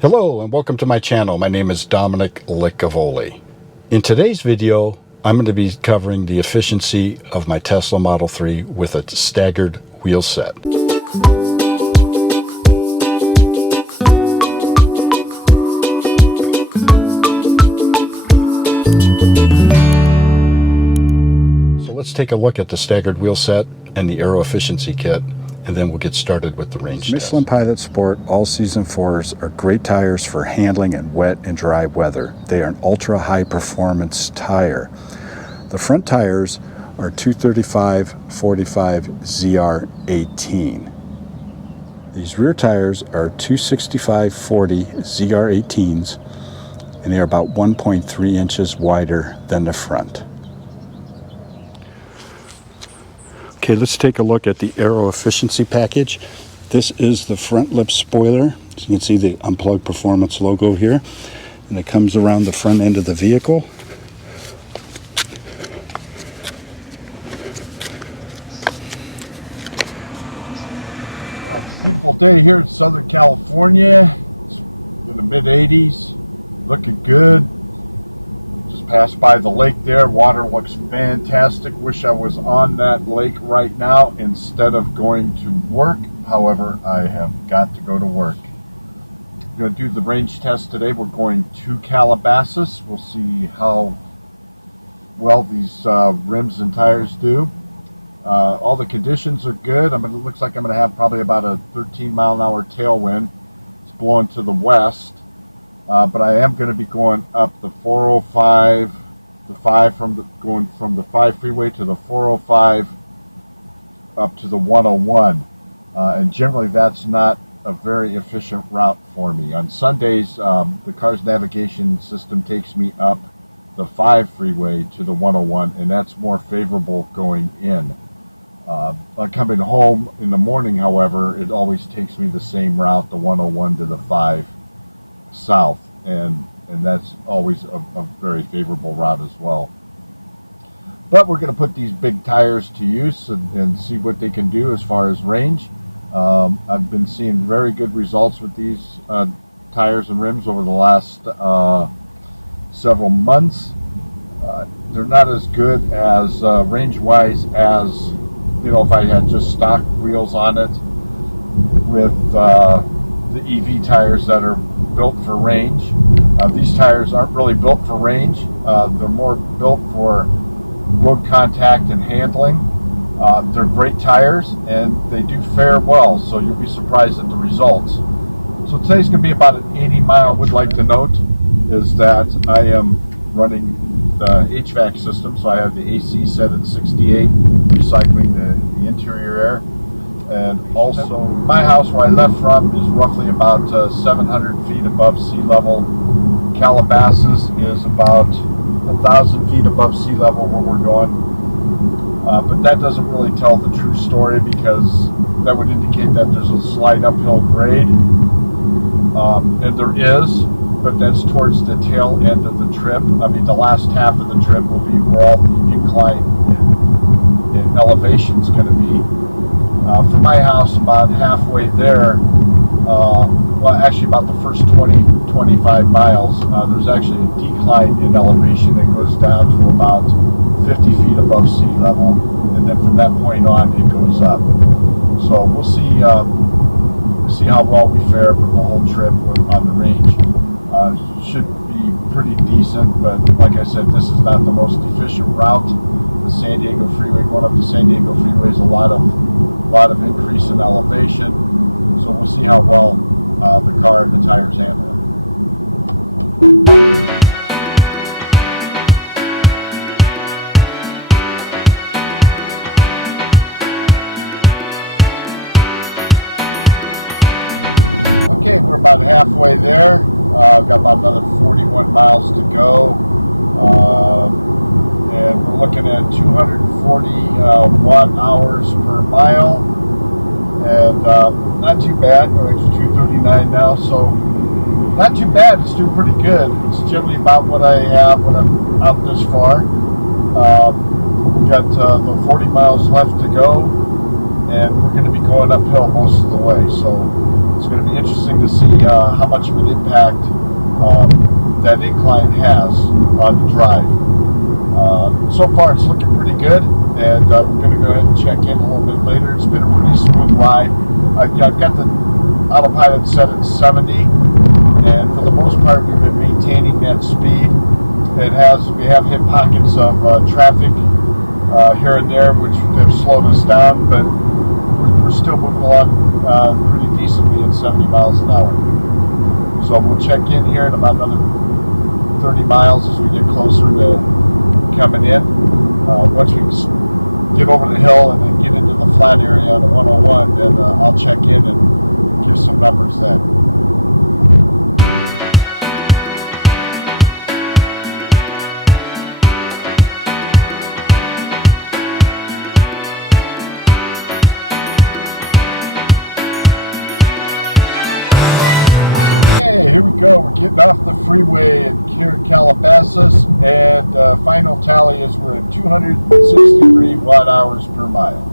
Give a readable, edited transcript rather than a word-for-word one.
Hello and welcome to my channel. My name is Dominic Licavoli. In today's video, I'm going to be covering the efficiency of my Tesla Model 3 with a staggered wheel set. So let's take a look at the staggered wheel set and the aero efficiency kit, and then we'll get started with the range test. Michelin Pilot Sport All-Season 4s are great tires for handling in wet and dry weather. They are an ultra-high performance tire. The front tires are 235/45 ZR18. These rear tires are 265/40 ZR18s, and they are about 1.3 inches wider than the front. Okay, let's take a look at the aero efficiency package. This is the front lip spoiler. As you can see the Unplugged Performance logo here, and it comes around the front end of the vehicle. Beautiful day here in Southern California. It's in the mid-80s, looking good. Just passed by the lake there. Water looks fantastic. Wish I was on that lake right now instead of going to work. However, I have got to go to work. I'm going to do the range test today. We're going to Calabasas. We'll see how well these rims and tires do. All the conditions are good. It looks like I'm going to have probably about a 13-mile-an-hour tailwind. It's blowing to the west. But I am going to be going up the 405, going from the 5 freeway to the 405 up to the 101. And generally that's not a very efficient route for me. On Sundays, the car's navigation system takes me up the 5 freeway to the 101, and that's more favorable going in. Coming home in the morning, however, it always takes me the same route, the 101 to the 5 south, and that's always a very favorable route as well. But we're going to put these big tires to use and see what they can do as far as range. I've been seeing very good results with these tires and rims over the last several months. They're not as good as range-wise as, you know, if I had just stock wheels on it with the EV tires that are built for range. These tires aren't really built for range. They're more built for road contact and handling. They're great tires and they do fare well, so you'll be surprised at the results. So today's going to be about an 80-mile. I would like to note is that I am running the HVAC system, so I have the AC set at 68, recycling the interior air. And also, my house where I left from is roughly about 700 feet above sea level. Calabasas is about 1,000 feet above sea level where we're going. But that doesn't really tell the true story, because that would indicate that there's a slight uphill grade. And there is, but that's towards the tail end of the trip. I mean, the last half of the trip will be where all the incline and elevation is going to be. From my house, about halfway there, well, actually about the first 20-25 miles, there's actually a decline in elevation that goes down to about 50 feet above sea level, and then from that point on, it goes up. So we'll see how well we fare with the whole trip on the range. Should be pretty decent, but like I said, this is not the most efficient route. The San Diego Freeway, going up the San Diego Freeway, is a lot of increase in elevation, so we'll see how well the car and the tires handle it. Okay, we're about halfway there. I've got about another 41 miles to go, and we're looking at 241 hours per mile, and not too bad. We're actually 239 now, so not too bad. It's doing pretty good. It's generally about what I have when I'm out this far. We've got the 40 miles left to go, and we're going to be going uphill most of the way, so It's going to be interesting to see how much of an impact that incline has on the drive. So far it's looking pretty good, and we're going to go ahead and check in a little bit later. It's been a pretty smooth ride. I've got the autopilot set at 70, and for the most part we've been maintaining that speed. We have hit pockets of traffic here and there which have slowed us down, but we're still moving along pretty decently at 70 miles an hour. So we'll check in here in about another 30 miles as we get closer to coming in. Once we get over the hill and then get into the flat area on the 101, then I'll check in and give some numbers then. Here we go. We're getting off the freeway here at Calabasas, and final tally is we're at 263 watt hours per mile.